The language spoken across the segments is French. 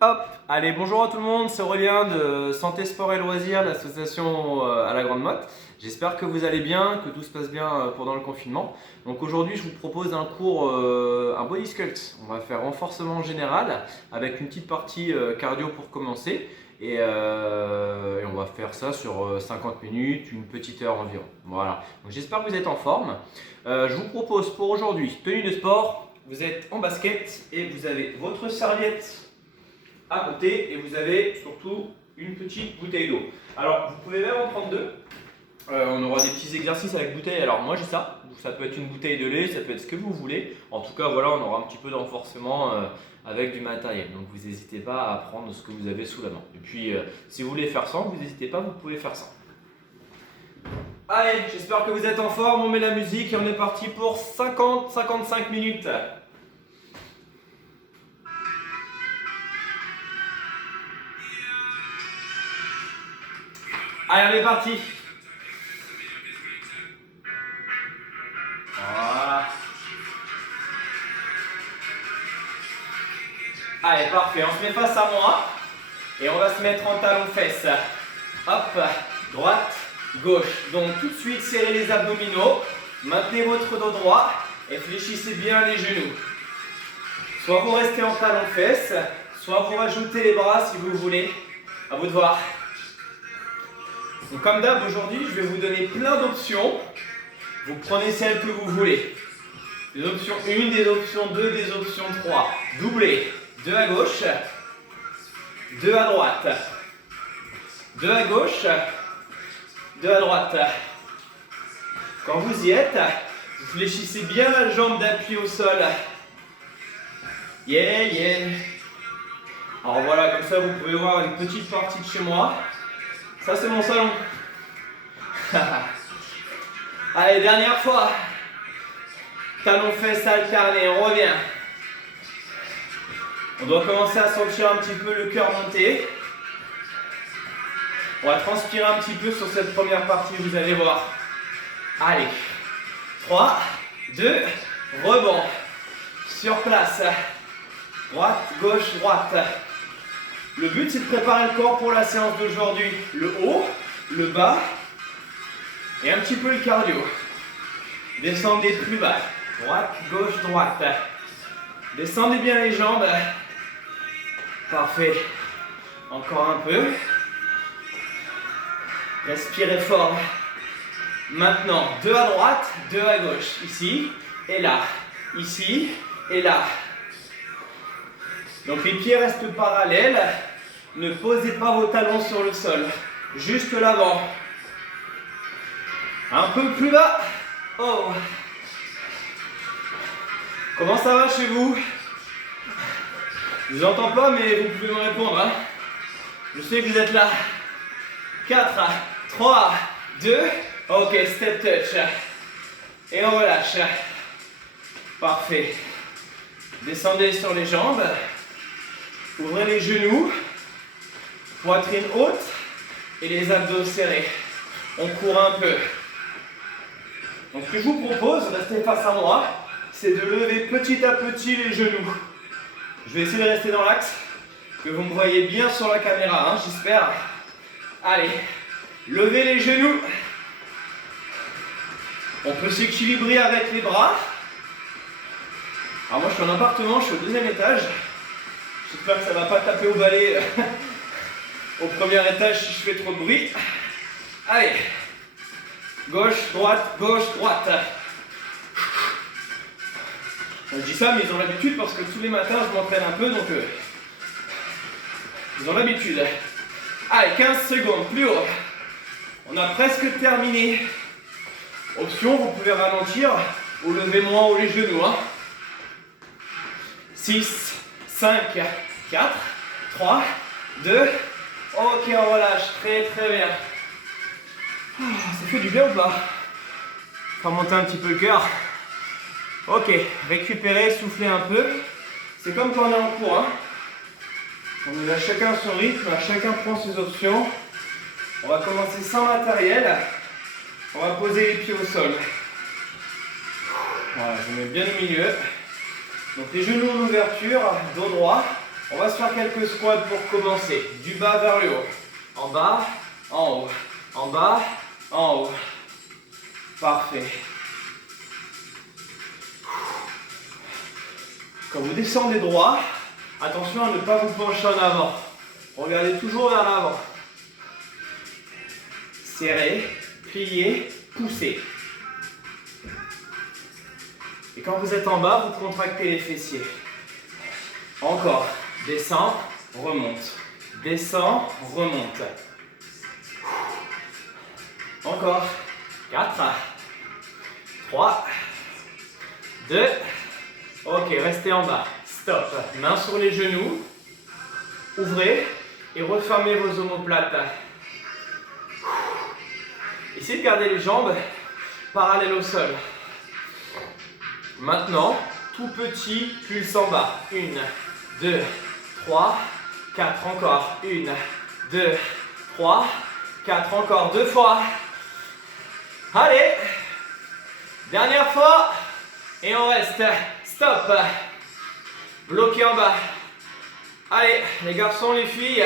Hop, allez, bonjour à tout le monde, c'est Aurélien de Santé, Sport et Loisirs, l'association à la Grande Motte. J'espère que vous allez bien, que tout se passe bien pendant le confinement. Donc aujourd'hui, je vous propose un cours, un body sculpt. On va faire renforcement général avec une petite partie cardio pour commencer. Et on va faire ça sur 50 minutes, une petite heure environ. Voilà, donc j'espère que vous êtes en forme. Je vous propose pour aujourd'hui, tenue de sport, vous êtes en basket et vous avez votre serviette à côté et vous avez surtout une petite bouteille d'eau. Alors vous pouvez même en prendre deux. On aura des petits exercices avec bouteille. Alors moi j'ai ça. Ça peut être une bouteille de lait, ça peut être ce que vous voulez. En tout cas voilà, on aura un petit peu de renforcement avec du matériel. Donc vous n'hésitez pas à prendre ce que vous avez sous la main. Et puis si vous voulez faire sans, vous n'hésitez pas, vous pouvez faire sans. Allez, j'espère que vous êtes en forme. On met la musique et on est parti pour 50-55 minutes. Allez, on est parti. Voilà. Allez, parfait. On se met face à moi et on va se mettre en talon-fesse. Hop, droite, gauche. Donc tout de suite, serrez les abdominaux. Maintenez votre dos droit et fléchissez bien les genoux. Soit vous restez en talon-fesse, soit vous rajoutez les bras si vous voulez. À vous de voir. Donc comme d'hab, aujourd'hui, je vais vous donner plein d'options. Vous prenez celle que vous voulez. Des options 1, des options 2, des options 3. Doublé. 2 à gauche. 2 à droite. 2 à gauche. 2 à droite. Quand vous y êtes, vous fléchissez bien la jambe d'appui au sol. Yeah, yeah. Alors voilà, comme ça vous pouvez voir une petite partie de chez moi. Ça c'est mon salon. Allez, dernière fois. Talons fesses alternés, on revient. On doit commencer à sentir un petit peu le cœur monter. On va transpirer un petit peu sur cette première partie, vous allez voir. Allez. 3, 2, rebond. Sur place. Droite, gauche, droite. Le but, c'est de préparer le corps pour la séance d'aujourd'hui. Le haut, le bas et un petit peu le cardio. Descendez plus bas. Droite, gauche, droite. Descendez bien les jambes. Parfait. Encore un peu. Respirez fort. Maintenant, 2 à droite, 2 à gauche. Ici et là. Ici et là. Donc les pieds restent parallèles. Ne posez pas vos talons sur le sol. Juste l'avant. Un peu plus bas. Oh. Comment ça va chez vous? Je vous entends pas, mais vous pouvez me répondre. Hein? Je sais que vous êtes là. 4, 3, 2. Ok, step touch. Et on relâche. Parfait. Descendez sur les jambes. Ouvrez les genoux. Poitrine haute. Et les abdos serrés. On court un peu. Donc ce que je vous propose, restez face à moi, c'est de lever petit à petit les genoux. Je vais essayer de rester dans l'axe, que vous me voyez bien sur la caméra, hein, j'espère. Allez, levez les genoux. On peut s'équilibrer avec les bras. Alors moi je suis en appartement, je suis au 2e étage. J'espère que ça ne va pas taper au balai au premier étage si je fais trop de bruit. Allez. Gauche, droite, gauche, droite. Je dis ça, mais ils ont l'habitude parce que tous les matins, je m'entraîne un peu, donc ils ont l'habitude. Allez, 15 secondes, plus haut. On a presque terminé. Option, vous pouvez ralentir ou lever moins haut les genoux. Hein. 6, 5, 4, 3, 2. Ok, on relâche. Très, très bien. Ça fait du bien ou pas? Faire monter un petit peu le cœur. Ok, récupérez, soufflez un peu. C'est comme quand on est en cours. Hein. On est là chacun son rythme, chacun prend ses options. On va commencer sans matériel. On va poser les pieds au sol. Voilà, je mets bien au milieu. Donc les genoux en ouverture, dos droit. On va se faire quelques squats pour commencer. Du bas vers le haut. En bas, en haut. En bas, en haut. Parfait. Quand vous descendez droit, attention à ne pas vous pencher en avant. Regardez toujours vers l'avant. Serrez, pliez, poussez. Et quand vous êtes en bas, vous contractez les fessiers. Encore. Descend, remonte. Descend, remonte. Encore. 4, 3, 2. Ok, restez en bas. Stop. Main sur les genoux. Ouvrez et refermez vos omoplates. Essayez de garder les jambes parallèles au sol. Maintenant, tout petit pulse en bas. 1, 2, 3, 4. Encore. 1, 2, 3, 4. Encore. 2 fois. Allez. Dernière fois. Et on reste. Stop. Bloqué en bas. Allez, les garçons, les filles,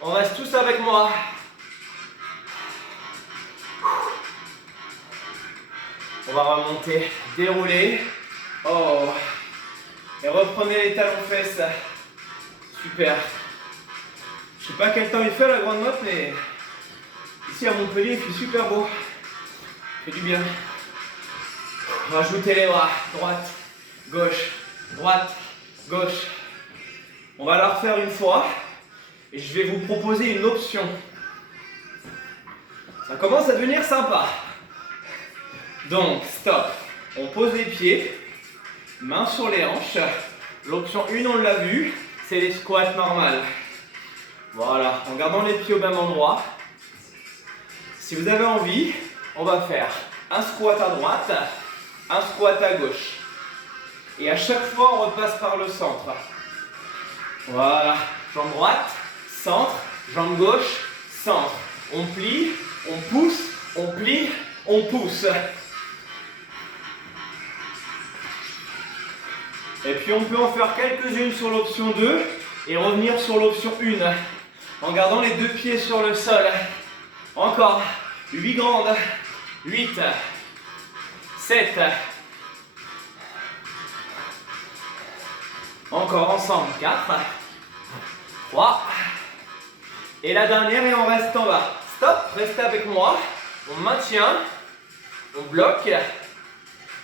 on reste tous avec moi. On va remonter, dérouler. Oh. Et reprenez les talons fesses. Super. Je sais pas quel temps il fait la grande motte, mais ici à Montpellier, il fait super beau. Il fait du bien. Rajoutez les bras. Droite, gauche, droite, gauche. On va la refaire une fois. Et je vais vous proposer une option. Ça commence à devenir sympa. Donc, stop. On pose les pieds. Mains sur les hanches. L'option 1, on l'a vu, c'est les squats normales. Voilà, en gardant les pieds au même endroit. Si vous avez envie, on va faire un squat à droite, un squat à gauche. Et à chaque fois, on repasse par le centre. Voilà, jambe droite, centre, jambe gauche, centre. On plie, on pousse, on plie, on pousse. Et puis on peut en faire quelques-unes sur l'option 2 et revenir sur l'option 1 en gardant les deux pieds sur le sol. Encore 8 grandes, 8, 7, encore ensemble, 4, 3, et la dernière et on reste en bas. Stop, restez avec moi, on maintient, on bloque,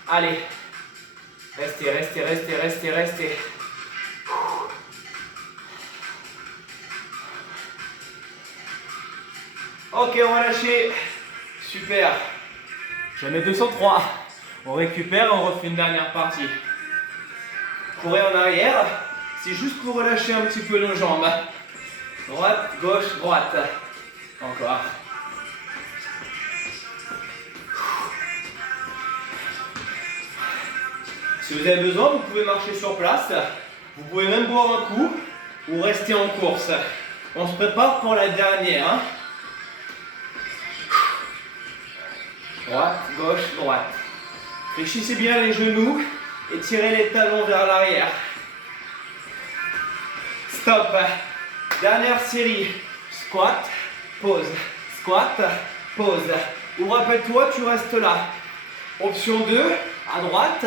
allez. Restez, restez, restez, restez, restez. Ok, on va lâcher. Super. Je mets 203. On récupère et on refait une dernière partie. Courez en arrière. C'est juste pour relâcher un petit peu nos jambes. Droite, gauche, droite. Encore. Si vous avez besoin, vous pouvez marcher sur place. Vous pouvez même boire un coup ou rester en course. On se prépare pour la dernière. Hein. Droite, gauche, droite. Fléchissez bien les genoux et tirez les talons vers l'arrière. Stop. Dernière série. Squat, pause. Squat, pause. Ou rappelle-toi, tu restes là. Option 2, à droite.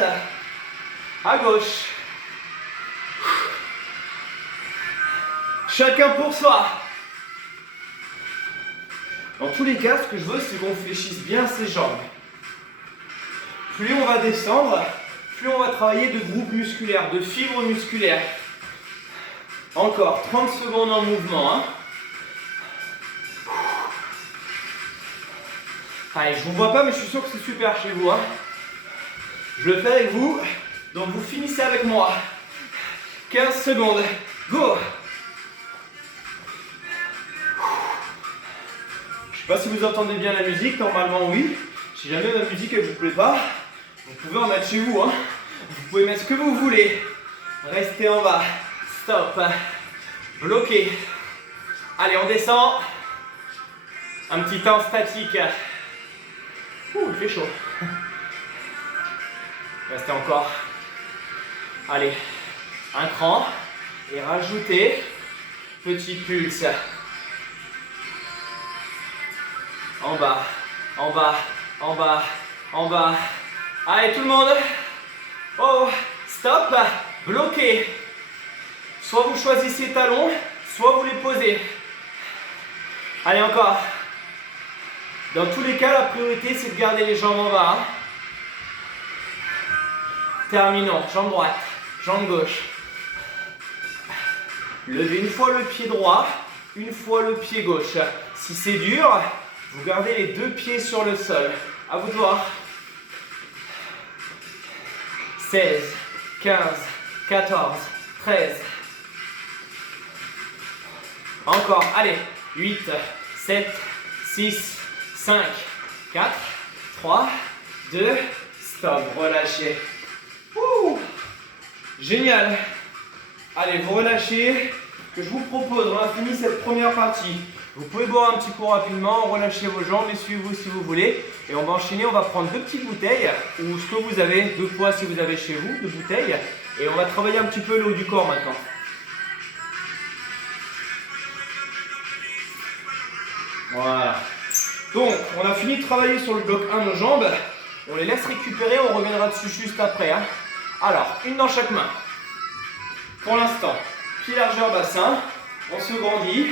À gauche. Chacun pour soi. Dans tous les cas, ce que je veux, c'est qu'on fléchisse bien ses jambes. Plus on va descendre, plus on va travailler de groupes musculaires, de fibres musculaires. Encore 30 secondes en mouvement. Hein. Allez, je ne vous vois pas, mais je suis sûr que c'est super chez vous. Hein. Je le fais avec vous. Donc vous finissez avec moi. 15 secondes. Go! Je ne sais pas si vous entendez bien la musique. Normalement, oui. Si jamais la musique ne vous plaît pas, vous pouvez en mettre chez vous. Hein. Vous pouvez mettre ce que vous voulez. Restez en bas. Stop. Bloqué. Allez, on descend. Un petit temps statique. Ouh, il fait chaud. Restez encore. Allez, un cran. Et rajoutez, petit pulse. En bas, en bas, en bas, en bas. Allez tout le monde. Oh, stop, bloquez. Soit vous choisissez talons, soit vous les posez. Allez encore. Dans tous les cas, la priorité c'est de garder les jambes en bas. Terminons, jambe droite, jambe gauche. Levez une fois le pied droit, une fois le pied gauche. Si c'est dur, vous gardez les deux pieds sur le sol. À vous de voir. 16, 15, 14, 13. Encore, allez. 8, 7, 6, 5, 4, 3, 2, stop. Relâchez. Ouh, génial. Allez, vous relâchez. Que je vous propose, on a fini cette première partie. Vous pouvez boire un petit coup rapidement, relâchez vos jambes, essuyez-vous si vous voulez. Et on va enchaîner, on va prendre 2 petites bouteilles, ou ce que vous avez, 2 poids si vous avez chez vous, 2 bouteilles. Et on va travailler un petit peu le haut du corps maintenant. Voilà. Donc, on a fini de travailler sur le bloc 1 nos jambes. On les laisse récupérer, on reviendra dessus juste après. Hein. Alors, une dans chaque main. Pour l'instant, pied largeur bassin, on se grandit,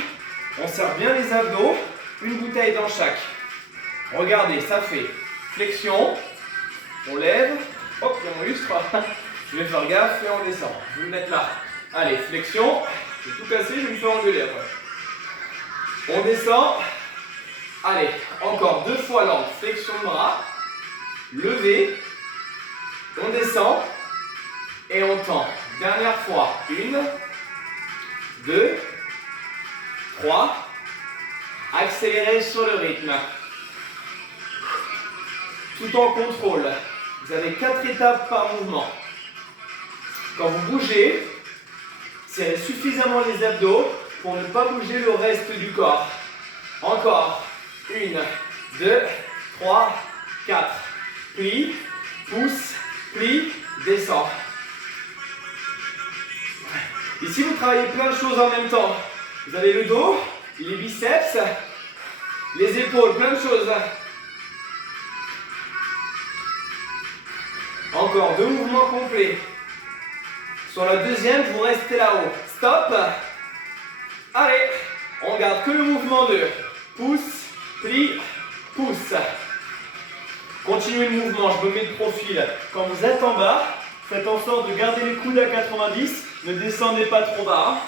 on serre bien les abdos, une bouteille dans chaque. Regardez, ça fait flexion, on lève, hop, il y a mon lustre, je vais faire gaffe et on descend. Je vais me mettre là. Allez, flexion, je vais tout casser, je vais me faire engueuler après. On descend, allez, encore 2 fois lente, flexion de bras, levé, on descend et on tend. Dernière fois, 1, 2, 3, accélérez sur le rythme. Tout en contrôle. Vous avez 4 étapes par mouvement. Quand vous bougez, serrez suffisamment les abdos pour ne pas bouger le reste du corps. Encore. 1, 2, 3, 4. Plie, pousse, plie, descend. Ici, vous travaillez plein de choses en même temps. Vous avez le dos, les biceps, les épaules, plein de choses. Encore 2 mouvements complets. Sur la deuxième, vous restez là-haut. Stop. Allez, on garde que le mouvement 2. Pousse, plie, pousse. Continuez le mouvement, je me mets de profil. Quand vous êtes en bas, faites en sorte de garder les coudes à 90. Ne descendez pas trop bas.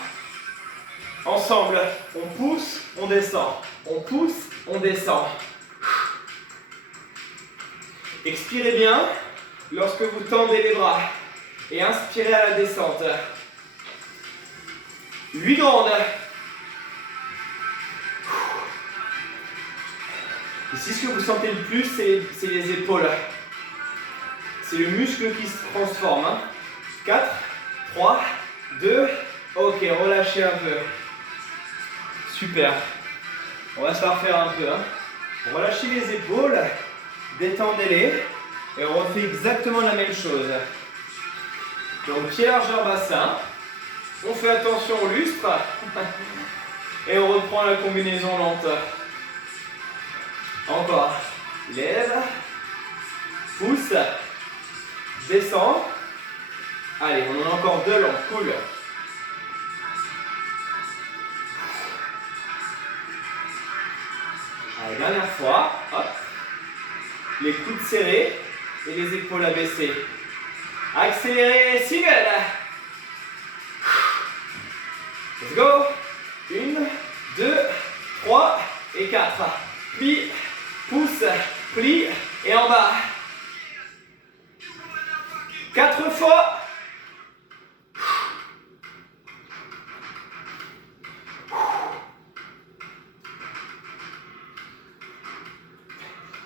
Ensemble, on pousse, on descend. On pousse, on descend. Expirez bien lorsque vous tendez les bras. Et inspirez à la descente. 8 grandes. Ici, ce que vous sentez le plus, c'est les épaules. C'est le muscle qui se transforme. 4, 3, 2, ok, relâchez un peu. Super. On va se la refaire un peu. Relâchez les épaules, détendez-les et on refait exactement la même chose. Donc pied largeur bassin, on fait attention au lustre et on reprend la combinaison lente. Encore. Lève, pousse, descend. Allez, on en a encore 2 lentes, cool. Allez, dernière fois, hop. Les coudes serrés et les épaules abaissées. Accélérez, single. Let's go. 1, 2, 3 et 4. Plie, pousse, plie et en bas. 4 fois.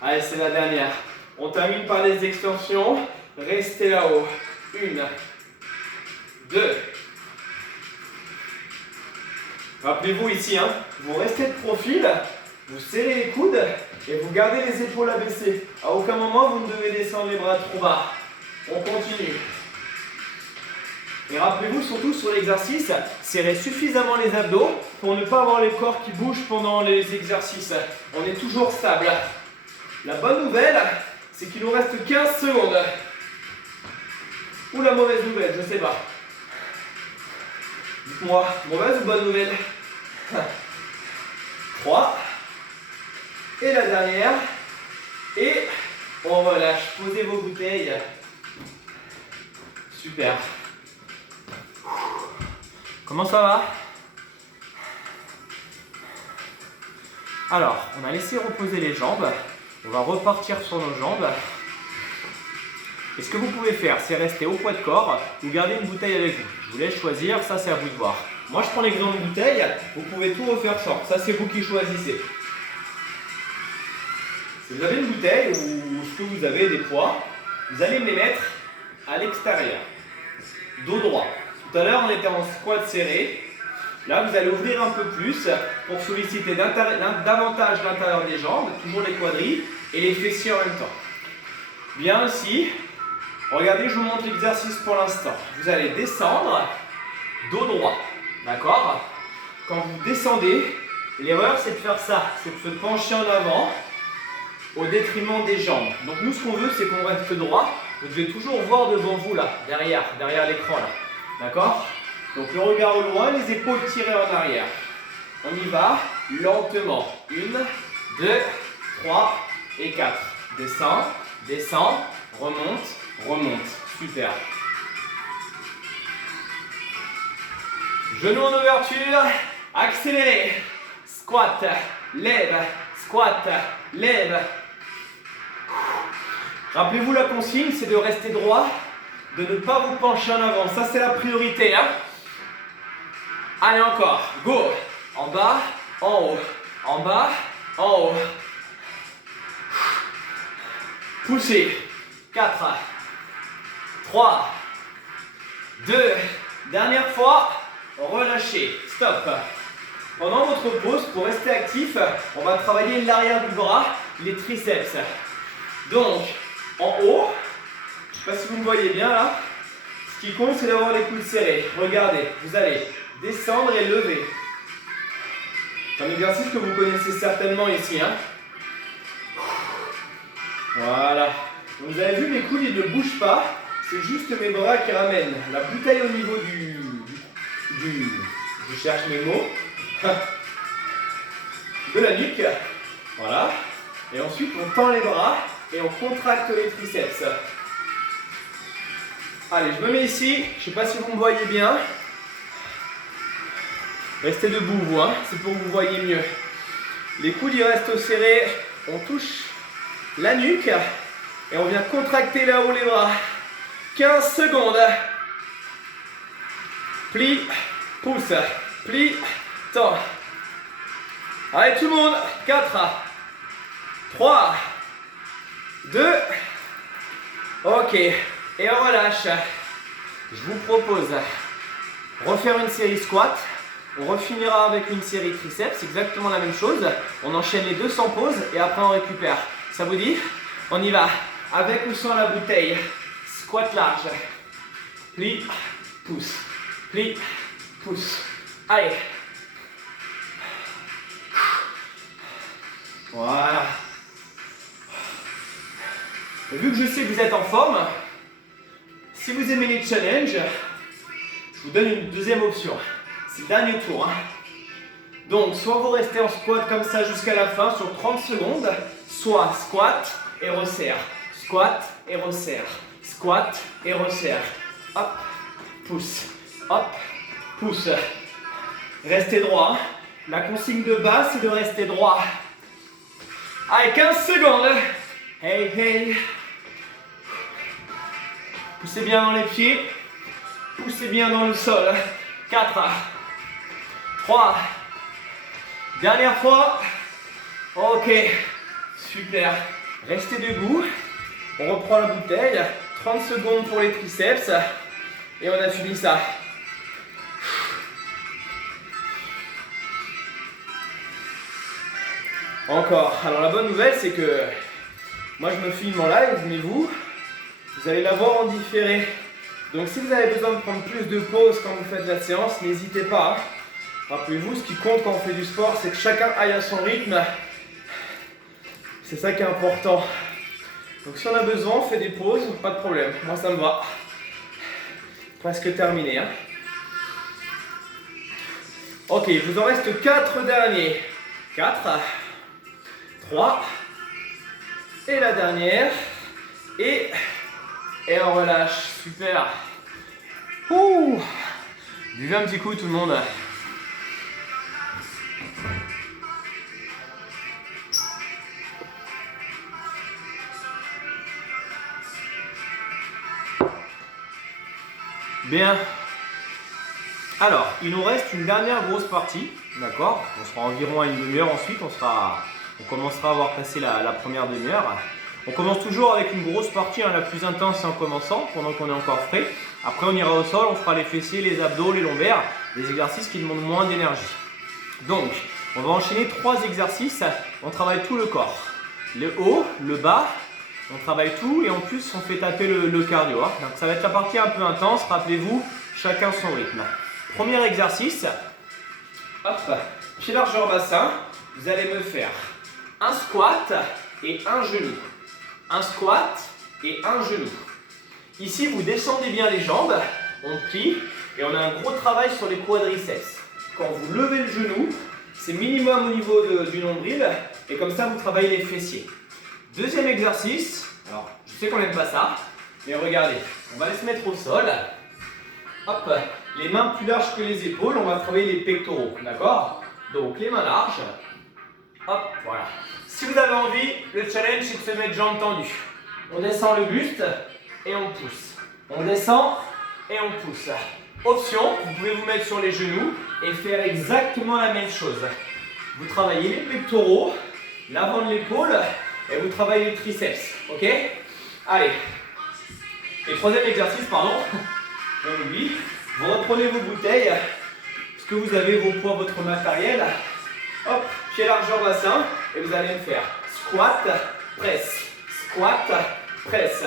Allez, c'est la dernière. On termine par les extensions. Restez là-haut. 1, 2. Rappelez-vous ici, vous restez de profil, vous serrez les coudes et vous gardez les épaules abaissées. À aucun moment, vous ne devez descendre les bras trop bas. On continue. Et rappelez-vous surtout sur l'exercice, serrez suffisamment les abdos pour ne pas avoir les corps qui bougent pendant les exercices. On est toujours stable. La bonne nouvelle, c'est qu'il nous reste 15 secondes. Ou la mauvaise nouvelle, je ne sais pas. Dites-moi, mauvaise ou bonne nouvelle? 3. Et la dernière. Et on relâche. Posez vos bouteilles. Super. Comment ça va? Alors, on a laissé reposer les jambes. On va repartir sur nos jambes. Et ce que vous pouvez faire, c'est rester au poids de corps ou garder une bouteille avec vous. Je vous laisse choisir, ça c'est à vous de voir. Moi je prends l'exemple de bouteille, vous pouvez tout refaire sans. Ça c'est vous qui choisissez. Si vous avez une bouteille ou ce que vous avez, des poids, vous allez me les mettre à l'extérieur. Dos droit. Tout à l'heure on était en squat serré. Là vous allez ouvrir un peu plus pour solliciter davantage l'intérieur des jambes, toujours les quadris et les fessiers en même temps. Bien aussi. Regardez, je vous montre l'exercice pour l'instant. Vous allez descendre, dos droit, d'accord? Quand vous descendez, l'erreur c'est de faire ça, c'est de se pencher en avant au détriment des jambes. Donc nous ce qu'on veut c'est qu'on reste droit. Vous devez toujours voir devant vous là, derrière l'écran là, d'accord? Donc le regard au loin, les épaules tirées en arrière. On y va lentement. 1, 2, 3 et 4. Descends, descends, remonte. Remonte, super. Genoux en ouverture, accélérez. Squat, lève, squat, lève. Rappelez-vous la consigne, c'est de rester droit, de ne pas vous pencher en avant. Ça c'est la priorité. Hein. Allez encore, go. En bas, en haut. En bas, en haut. Poussez. 4. 3, 2, dernière fois, relâchez, stop. Pendant votre pause, pour rester actif, on va travailler l'arrière du bras, les triceps. Donc, en haut, je ne sais pas si vous me voyez bien là, ce qui compte c'est d'avoir les coudes serrés. Regardez, vous allez descendre et lever. C'est un exercice que vous connaissez certainement ici. Hein. Voilà. Donc, vous avez vu, mes coudes ils ne bougent pas. C'est juste mes bras qui ramènent la bouteille au niveau je cherche mes mots, de la nuque, voilà, et ensuite on tend les bras et on contracte les triceps. Allez, je me mets ici, je ne sais pas si vous me voyez bien, restez debout vous, hein, c'est pour que vous voyez mieux. Les coudes ils restent serrés, on touche la nuque et on vient contracter là-haut les bras. 15 secondes. Plie, pousse, plie, tend. Allez tout le monde. 4, 3, 2. Ok. Et on relâche. Je vous propose refaire une série squat. On refinira avec une série triceps. C'est exactement la même chose. On enchaîne les deux sans pause et après on récupère. Ça vous dit? On y va. Avec ou sans la bouteille. Squat large. Plie, pousse. Plie, pousse. Allez. Voilà. Et vu que je sais que vous êtes en forme, si vous aimez les challenges, je vous donne une deuxième option. C'est le dernier tour. Hein. Donc, soit vous restez en squat comme ça jusqu'à la fin sur 30 secondes, soit squat et resserre. Squat et resserre. Squat et resserre. Hop, pousse. Hop, pousse. Restez droit. La consigne de base, c'est de rester droit. Allez, 15 secondes. Hey, hey. Poussez bien dans les pieds. Poussez bien dans le sol. 4, 3. Dernière fois. Ok, super. Restez debout. On reprend la bouteille. 30 secondes pour les triceps. Et on a fini ça. Encore. Alors la bonne nouvelle, c'est que moi je me filme en live, mais vous allez la voir en différé. Donc si vous avez besoin de prendre plus de pauses quand vous faites la séance, n'hésitez pas. Rappelez-vous, ce qui compte quand on fait du sport, c'est que chacun aille à son rythme. C'est ça qui est important. Donc si on a besoin, on fait des pauses, pas de problème. Moi ça me va. Presque terminé. Hein. Ok, il vous en reste 4 derniers. 4, 3, et la dernière. Et on relâche. Super. Ouh. Buvez un petit coup tout le monde. Bien. Alors, il nous reste une dernière grosse partie, d'accord? On sera environ à une demi-heure ensuite, on commencera à avoir passé la première demi-heure. On commence toujours avec une grosse partie, hein, la plus intense en commençant, pendant qu'on est encore frais. Après, on ira au sol, on fera les fessiers, les abdos, les lombaires, des exercices qui demandent moins d'énergie. Donc, on va enchaîner 3 exercices, on travaille tout le corps. Le haut, le bas, on travaille tout et en plus, on fait taper le cardio. Hein. Donc, ça va être la partie un peu intense, rappelez-vous, chacun son rythme. Premier exercice, hop, pied largeur bassin, vous allez me faire un squat et un genou. Un squat et un genou. Ici, vous descendez bien les jambes, on plie et on a un gros travail sur les quadriceps. Quand vous levez le genou, c'est minimum au niveau du nombril et comme ça, vous travaillez les fessiers. Deuxième exercice, alors je sais qu'on n'aime pas ça, mais regardez, on va aller se mettre au sol. Hop, les mains plus larges que les épaules, on va travailler les pectoraux, d'accord? Donc les mains larges, hop, voilà. Si vous avez envie, le challenge c'est de se mettre jambes tendues. On descend le buste et on pousse. On descend et on pousse. Option, vous pouvez vous mettre sur les genoux et faire exactement la même chose. Vous travaillez les pectoraux, l'avant de l'épaule et vous travaillez les triceps, ok? Allez. Et troisième exercice, pardon. J'en oublie. Vous reprenez vos bouteilles. Est-ce que vous avez vos poids, votre matériel? Hop, pied largeur bassin. Et vous allez me faire squat, presse. Squat, presse.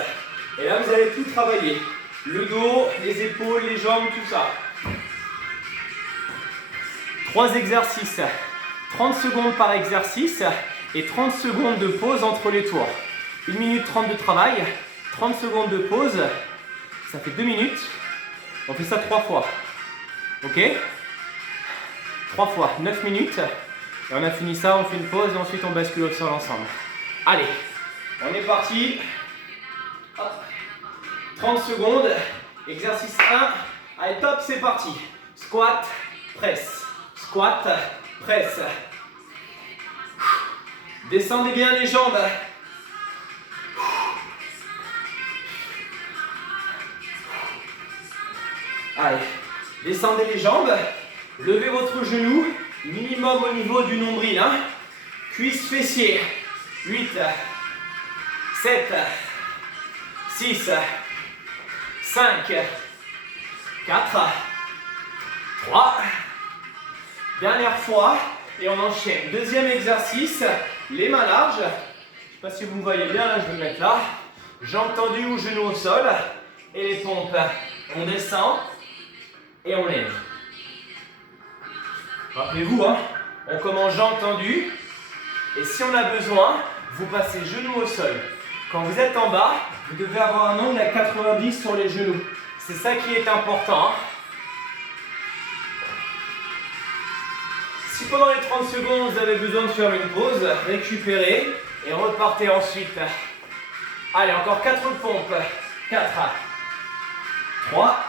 Et là, vous allez tout travailler. Le dos, les épaules, les jambes, tout ça. 3 exercices. 30 secondes par exercice et 30 secondes de pause entre les tours. 1 minute 30 de travail, 30 secondes de pause. Ça fait 2 minutes. On fait ça 3 fois. Ok? 3 fois, 9 minutes. Et on a fini ça, on fait une pause et ensuite on bascule au sol ensemble. Allez, on est parti. Hop. 30 secondes. Exercice 1. Allez, top, c'est parti. Squat, presse. Squat, presse. Descendez bien les jambes. Allez, descendez les jambes, levez votre genou, minimum au niveau du nombril. Hein. Cuisses fessiers. 8, 7, 6, 5, 4, 3. Dernière fois, et on enchaîne. Deuxième exercice, les mains larges. Je ne sais pas si vous me voyez bien, là je vais me mettre là. Jambes tendues ou genoux au sol. Et les pompes. On descend. Et on lève. Rappelez-vous, hein, on commence jambes tendues. Et si on a besoin, vous passez genoux au sol. Quand vous êtes en bas, vous devez avoir un angle à 90 sur les genoux. C'est ça qui est important. Hein. Si pendant les 30 secondes, vous avez besoin de faire une pause, récupérez et repartez ensuite. Allez, encore 4 pompes. 4, 3,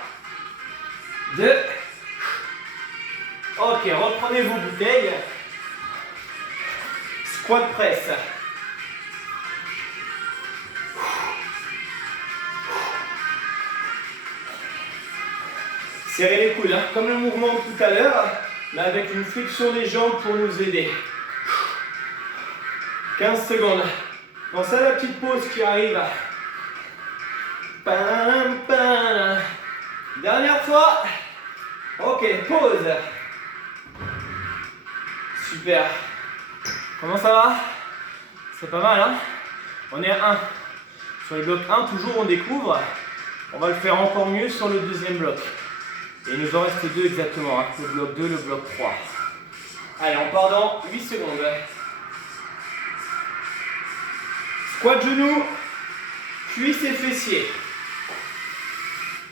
2. Ok, reprenez vos bouteilles. Squat presse. Serrez les coudes, hein, comme le mouvement de tout à l'heure, mais avec une flexion des jambes pour nous aider. 15 secondes. Pensez à la petite pause qui arrive. Pam, pam. Dernière fois. Ok, pause. Super. Comment ça va? C'est pas mal, hein? On est à 1. Sur le bloc 1, toujours on découvre. On va le faire encore mieux sur le deuxième bloc. Et il nous en reste 2 exactement, hein. Le bloc 2, le bloc 3. Allez, on part dans 8 secondes. Squat genou, cuisses et fessiers.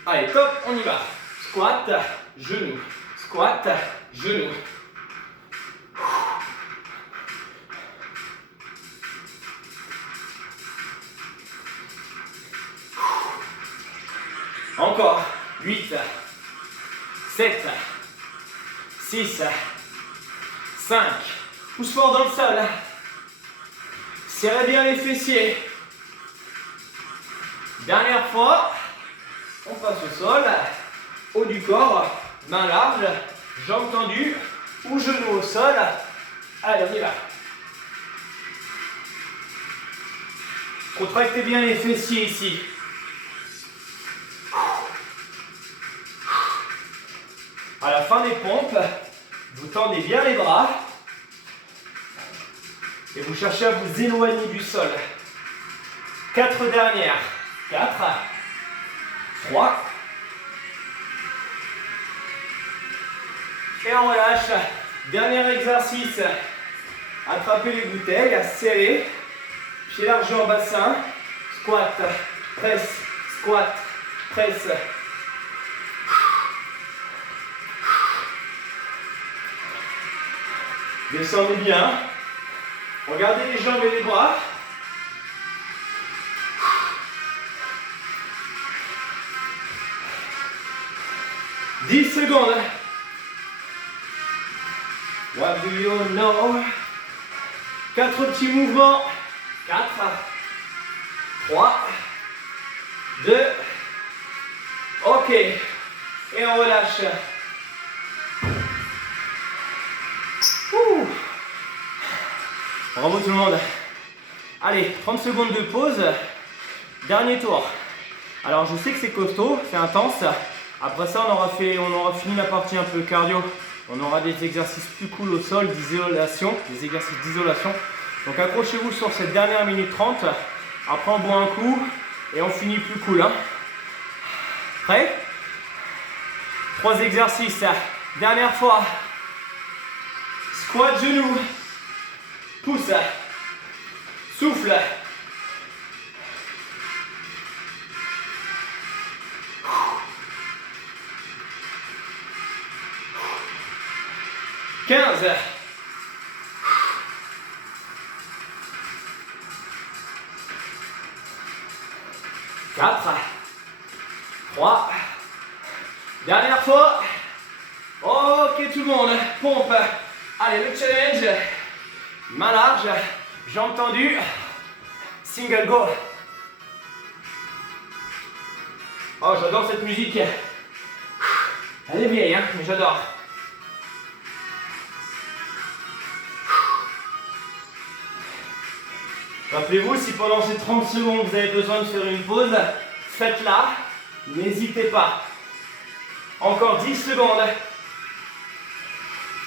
Allez, top, on y va. Squat, genou, squat, genou. Encore. 8, 7, 6, 5. Pousse fort dans le sol. Serrez bien les fessiers. Dernière fois. On passe au sol. Haut du corps. Main large. Jambes tendues. Ou genoux au sol. Allez, on y va. Contractez bien les fessiers ici. À la fin des pompes, vous tendez bien les bras et vous cherchez à vous éloigner du sol. 4 dernières. 4, 3, et on relâche. Dernier exercice. Attrapez les bouteilles, serrez, pieds largeur bassin, squat, presse, squat, presse. Descendez bien. Regardez les jambes et les bras. « 10 secondes. What do you know? 4 petits mouvements. 4, 3, 2, ok. Et on relâche. Ouh. Bravo tout le monde. Allez, 30 secondes de pause. Dernier tour. Alors je sais que c'est costaud, c'est intense. Après ça, on aura fini la partie un peu cardio. On aura des exercices plus cool au sol, d'isolation, des exercices d'isolation. Donc accrochez-vous sur cette dernière minute 30. Après on boit un coup et on finit plus cool. Hein. Prêt? 3 exercices. Dernière fois. Squat genou. Pousse. Souffle. « 15. 4, 3, dernière fois. Ok tout le monde, pompe. Allez, le challenge. Main large, jambes tendues. Single go. Oh, j'adore cette musique. Elle est vieille, hein, mais j'adore. Rappelez-vous, si pendant ces 30 secondes vous avez besoin de faire une pause, faites-la, n'hésitez pas. Encore 10 secondes.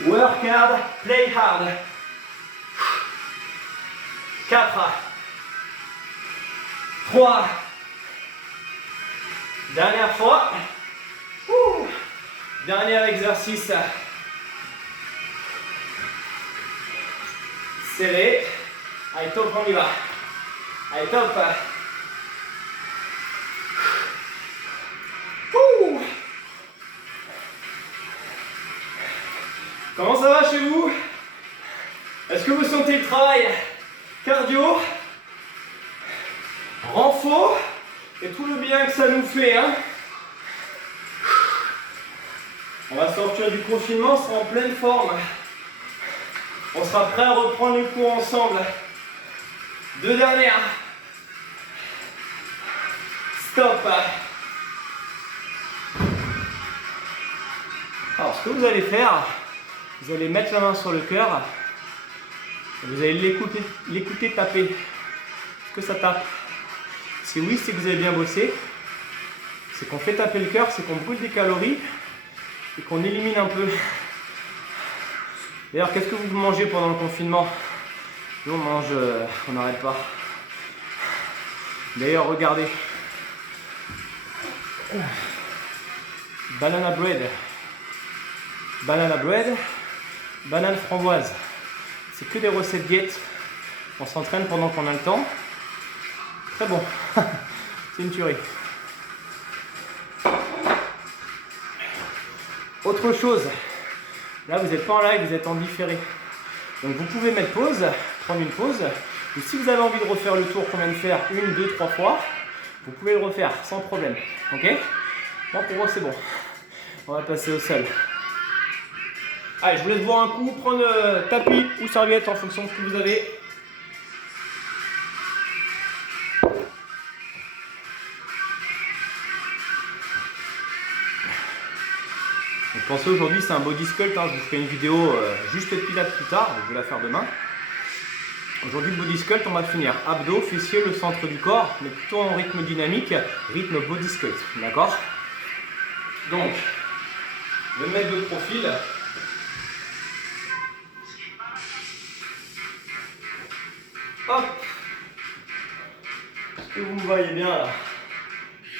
Work hard, play hard. 4, 3, dernière fois. Dernier exercice. Serré. Allez, top, on y va. Allez, top. Comment ça va chez vous? Est-ce que vous sentez le travail cardio, renfort et tout le bien que ça nous fait, hein? On va sortir du confinement, on sera en pleine forme. On sera prêt à reprendre le cours ensemble. 2 dernières. Stop. Alors, ce que vous allez faire, vous allez mettre la main sur le cœur et vous allez l'écouter taper. Est-ce que ça tape? Si oui, c'est que vous avez bien bossé. C'est qu'on fait taper le cœur, c'est qu'on brûle des calories et qu'on élimine un peu. D'ailleurs, qu'est-ce que vous mangez pendant le confinement? Nous, on mange, on n'arrête pas. D'ailleurs, regardez. Banana bread. Banana bread. Banane framboise. C'est que des recettes diète. On s'entraîne pendant qu'on a le temps. Très bon. C'est une tuerie. Autre chose. Là, vous n'êtes pas en live, vous êtes en différé. Donc, vous pouvez mettre pause, prendre une pause. Et si vous avez envie de refaire le tour qu'on vient de faire 1, 2, 3 fois, vous pouvez le refaire sans problème. Ok? Moi, pour moi, c'est bon. On va passer au sol. Allez, je vous laisse boire un coup, prendre tapis ou serviette en fonction de ce que vous avez. Donc pensez aujourd'hui c'est un body sculpt, hein. Je vous ferai une vidéo juste de pilates plus tard, je vais la faire demain. Aujourd'hui le body sculpt, on va finir abdos, fessiers, le centre du corps, mais plutôt en rythme dynamique, rythme body sculpt, d'accord? Donc, je vais me mettre de profil. Hop. Est-ce que vous me voyez bien là?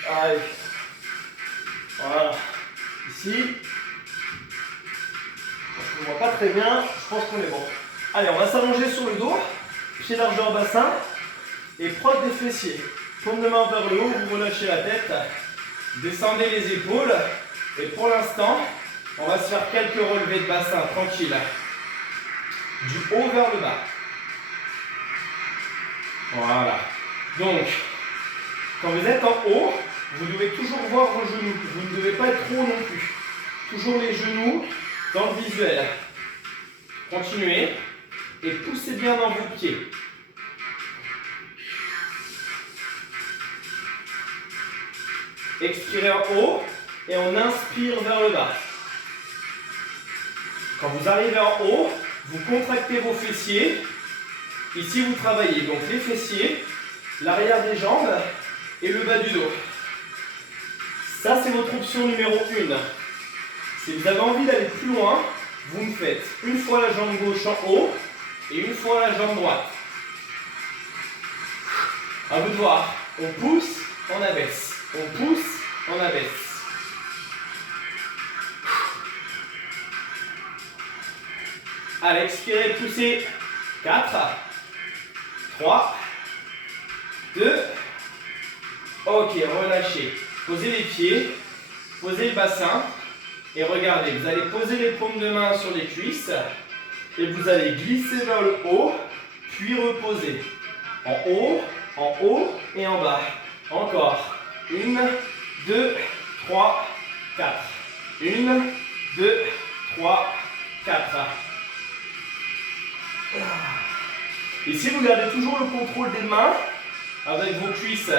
Allez. Voilà. Ici. Je ne vois pas très bien, je pense qu'on est bon. Allez, on va s'allonger sur le dos, pied largeur bassin et proche des fessiers. Paume de main vers le haut, vous relâchez la tête, descendez les épaules et pour l'instant, on va se faire quelques relevés de bassin tranquille. Du haut vers le bas. Voilà. Donc, quand vous êtes en haut, vous devez toujours voir vos genoux. Vous ne devez pas être trop haut non plus. Toujours les genoux dans le visuel. Continuez et poussez bien dans vos pieds. Expirez en haut et on inspire vers le bas. Quand vous arrivez en haut, vous contractez vos fessiers. Ici, vous travaillez donc les fessiers, l'arrière des jambes et le bas du dos. Ça, c'est votre option numéro 1. Si vous avez envie d'aller plus loin, vous me faites une fois la jambe gauche en haut et une fois la jambe droite. À vous de voir. On pousse, on abaisse. On pousse, on abaisse. Allez, expirez, poussez. 4, 3, 2, ok, relâchez. Posez les pieds, posez le bassin et regardez, vous allez poser les paumes de main sur les cuisses et vous allez glisser vers le haut, puis reposer. En haut et en bas. Encore. 1, 2, 3, 4. 1, 2, 3, 4. Ici, vous gardez toujours le contrôle des mains avec vos cuisses